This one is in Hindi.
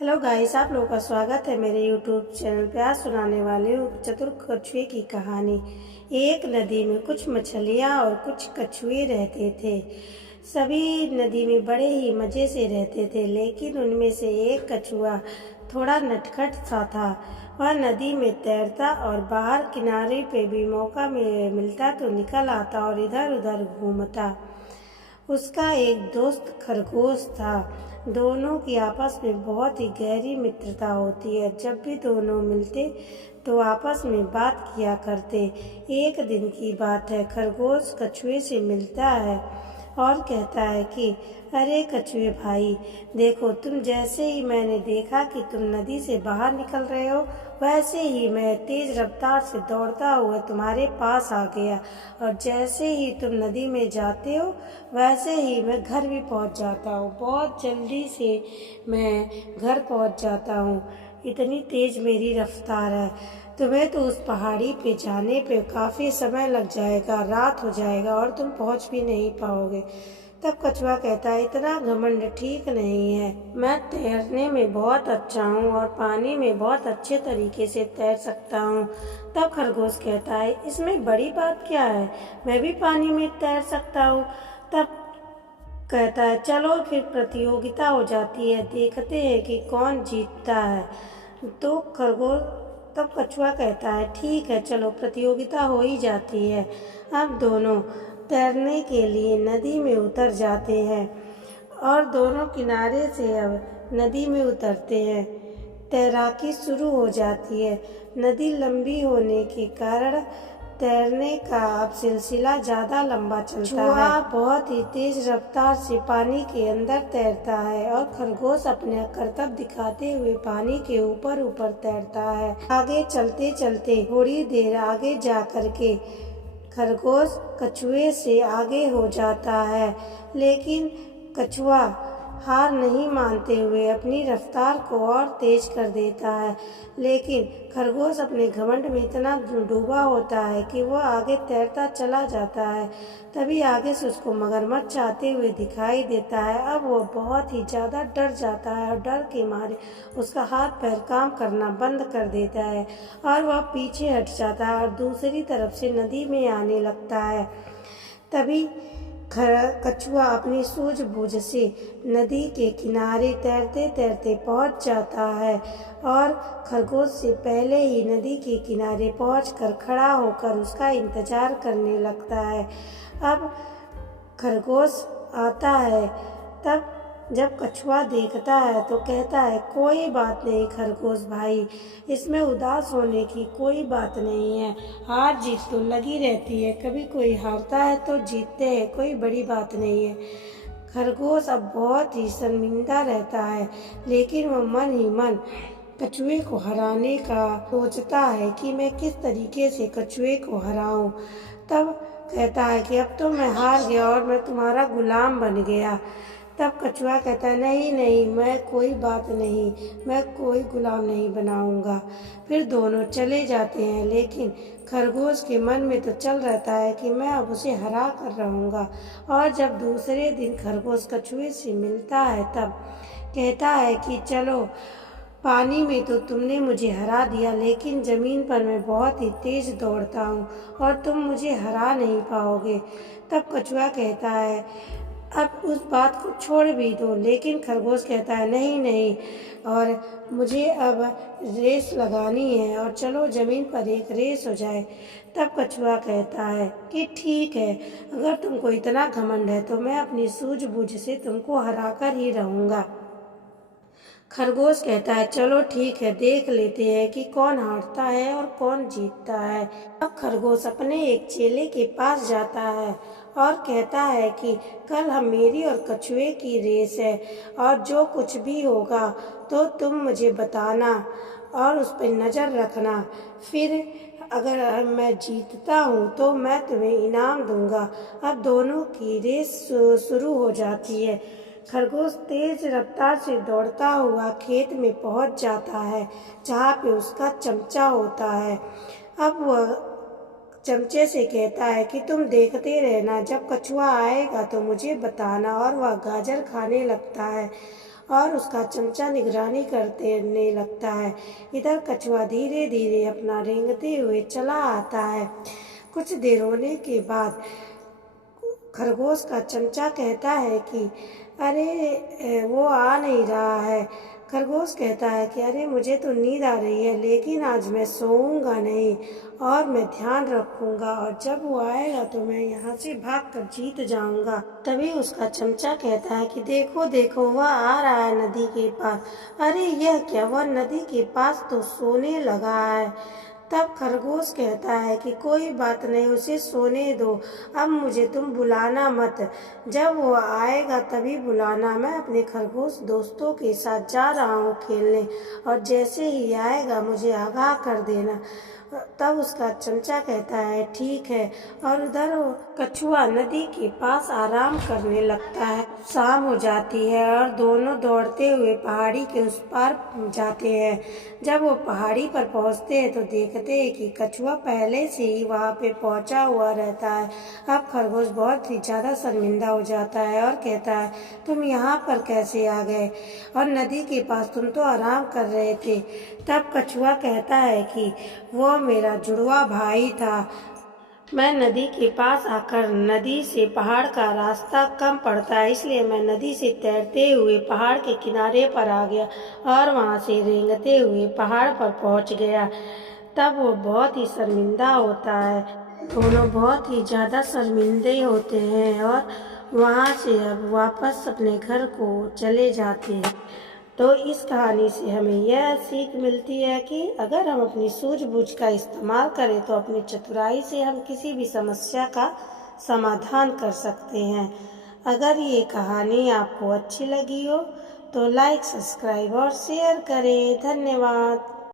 हेलो गाइस, आप लोगों का स्वागत है मेरे यूट्यूब चैनल पे। आज सुनाने वाली हूँ चतुर कछुए की कहानी। एक नदी में कुछ मछलियाँ और कुछ कछुए रहते थे। सभी नदी में बड़े ही मज़े से रहते थे, लेकिन उनमें से एक कछुआ थोड़ा नटखट सा था। वह नदी में तैरता और बाहर किनारे पे भी मौका मिलता तो निकल आता और इधर उधर घूमता। उसका एक दोस्त खरगोश था। दोनों की आपस में बहुत ही गहरी मित्रता होती है। जब भी दोनों मिलते तो आपस में बात किया करते। एक दिन की बात है, खरगोश कछुए से मिलता है और कहता है कि अरे कछुए भाई, देखो, तुम जैसे ही मैंने देखा कि तुम नदी से बाहर निकल रहे हो, वैसे ही मैं तेज रफ्तार से दौड़ता हुआ तुम्हारे पास आ गया, और जैसे ही तुम नदी में जाते हो वैसे ही मैं घर भी पहुंच जाता हूँ। बहुत जल्दी से मैं घर पहुंच जाता हूँ, इतनी तेज मेरी रफ्तार है। तुम्हें तो उस पहाड़ी पे जाने पे काफ़ी समय लग जाएगा, रात हो जाएगा और तुम पहुंच भी नहीं पाओगे। तब कछुआ कहता है, इतना घमंड ठीक नहीं है। मैं तैरने में बहुत अच्छा हूँ और पानी में बहुत अच्छे तरीके से तैर सकता हूँ। तब खरगोश कहता है, इसमें बड़ी बात क्या है, मैं भी पानी में तैर सकता हूँ। तब कहता है, चलो फिर प्रतियोगिता हो जाती है, देखते हैं कि कौन जीतता है। तो खरगोश तब कछुआ कहता है, ठीक है, चलो प्रतियोगिता हो ही जाती है। अब दोनों तैरने के लिए नदी में उतर जाते हैं और दोनों किनारे से अब नदी में उतरते हैं। तैराकी शुरू हो जाती है। नदी लंबी होने के कारण तैरने का अब सिलसिला ज़्यादा लंबा चलता है। बहुत ही तेज रफ्तार से पानी के अंदर तैरता है और खरगोश अपना करतब दिखाते हुए पानी के ऊपर ऊपर तैरता है। आगे चलते चलते थोड़ी देर आगे जा कर के खरगोश कछुए से आगे हो जाता है, लेकिन कछुआ हार नहीं मानते हुए अपनी रफ्तार को और तेज कर देता है। लेकिन खरगोश अपने घमंड में इतना डूबा होता है कि वह आगे तैरता चला जाता है। तभी आगे से उसको मगरमच्छ आते हुए दिखाई देता है। अब वो बहुत ही ज़्यादा डर जाता है और डर के मारे उसका हाथ पैर काम करना बंद कर देता है और वह पीछे हट जाता है और दूसरी तरफ से नदी में आने लगता है। तभी कछुआ अपनी सूझबूझ से नदी के किनारे तैरते तैरते पहुंच जाता है और खरगोश से पहले ही नदी के किनारे पहुंचकर खड़ा होकर उसका इंतजार करने लगता है। अब खरगोश आता है। तब जब कछुआ देखता है तो कहता है, कोई बात नहीं खरगोश भाई, इसमें उदास होने की कोई बात नहीं है। हार जीत तो लगी रहती है, कभी कोई हारता है तो जीतते हैं, कोई बड़ी बात नहीं है। खरगोश अब बहुत ही शर्मिंदा रहता है, लेकिन वह मन ही मन कछुए को हराने का सोचता है कि मैं किस तरीके से कछुए को हराऊं। तब कहता है कि अब तो मैं हार गया और मैं तुम्हारा गुलाम बन गया। तब कछुआ कहता है, नहीं नहीं, मैं कोई बात नहीं, मैं कोई गुलाम नहीं बनाऊंगा। फिर दोनों चले जाते हैं, लेकिन खरगोश के मन में तो चल रहता है कि मैं अब उसे हरा कर रहूंगा। और जब दूसरे दिन खरगोश कछुए से मिलता है तब कहता है कि चलो, पानी में तो तुमने मुझे हरा दिया, लेकिन ज़मीन पर मैं बहुत ही तेज दौड़ता हूँ और तुम मुझे हरा नहीं पाओगे। तब कछुआ कहता है, अब उस बात को छोड़ भी दो। लेकिन खरगोश कहता है, नहीं नहीं, और मुझे अब रेस लगानी है और चलो ज़मीन पर एक रेस हो जाए। तब कछुआ कहता है कि ठीक है, अगर तुमको इतना घमंड है तो मैं अपनी सूझबूझ से तुमको हराकर ही रहूँगा। खरगोश कहता है, चलो ठीक है, देख लेते हैं कि कौन हारता है और कौन जीतता है। अब खरगोश अपने एक चेले के पास जाता है और कहता है कि कल हम मेरी और कछुए की रेस है और जो कुछ भी होगा तो तुम मुझे बताना और उस पर नज़र रखना। फिर अगर मैं जीतता हूँ तो मैं तुम्हें इनाम दूंगा। अब दोनों की रेस शुरू हो जाती है। खरगोश तेज रफ्तार से दौड़ता हुआ खेत में पहुंच जाता है, जहाँ पे उसका चमचा होता है। अब वह चमचे से कहता है कि तुम देखते रहना, जब कछुआ आएगा तो मुझे बताना, और वह गाजर खाने लगता है और उसका चमचा निगरानी करने लगता है। इधर कछुआ धीरे धीरे अपना रेंगते हुए चला आता है। कुछ देर होने के बाद खरगोश का चमचा कहता है कि अरे वो आ नहीं रहा है। खरगोश कहता है कि अरे मुझे तो नींद आ रही है, लेकिन आज मैं सोऊंगा नहीं और मैं ध्यान रखूंगा, और जब वो आएगा तो मैं यहाँ से भागकर जीत जाऊंगा। तभी उसका चमचा कहता है कि देखो देखो, वह आ रहा है नदी के पास। अरे यह क्या, वह नदी के पास तो सोने लगा है। तब खरगोश कहता है कि कोई बात नहीं, उसे सोने दो, अब मुझे तुम बुलाना मत। जब वो आएगा तभी बुलाना, मैं अपने खरगोश दोस्तों के साथ जा रहा हूँ खेलने, और जैसे ही आएगा मुझे आगाह कर देना। तब उसका चमचा कहता है ठीक है, और उधर कछुआ नदी के पास आराम करने लगता है। शाम हो जाती है और दोनों दौड़ते हुए पहाड़ी के उस पार जाते हैं। जब वो पहाड़ी पर पहुंचते हैं तो देखते हैं कि कछुआ पहले से ही वहां पे पहुंचा हुआ रहता है। अब खरगोश बहुत ही ज़्यादा शर्मिंदा हो जाता है और कहता है तुम यहाँ पर कैसे आ गए, और नदी के पास तुम तो आराम कर रहे थे। तब कछुआ कहता है कि वो मेरा जुड़वा भाई था। मैं नदी के पास आकर, नदी से पहाड़ का रास्ता कम पड़ता है, इसलिए मैं नदी से तैरते हुए पहाड़ के किनारे पर आ गया और वहां से रेंगते हुए पहाड़ पर पहुंच गया। तब वो बहुत ही शर्मिंदा होता है। दोनों बहुत ही ज़्यादा शर्मिंदे होते हैं और वहां से अब वापस अपने घर को चले जाते हैं। तो इस कहानी से हमें यह सीख मिलती है कि अगर हम अपनी सूझबूझ का इस्तेमाल करें तो अपनी चतुराई से हम किसी भी समस्या का समाधान कर सकते हैं। अगर ये कहानी आपको अच्छी लगी हो तो लाइक, सब्सक्राइब और शेयर करें। धन्यवाद।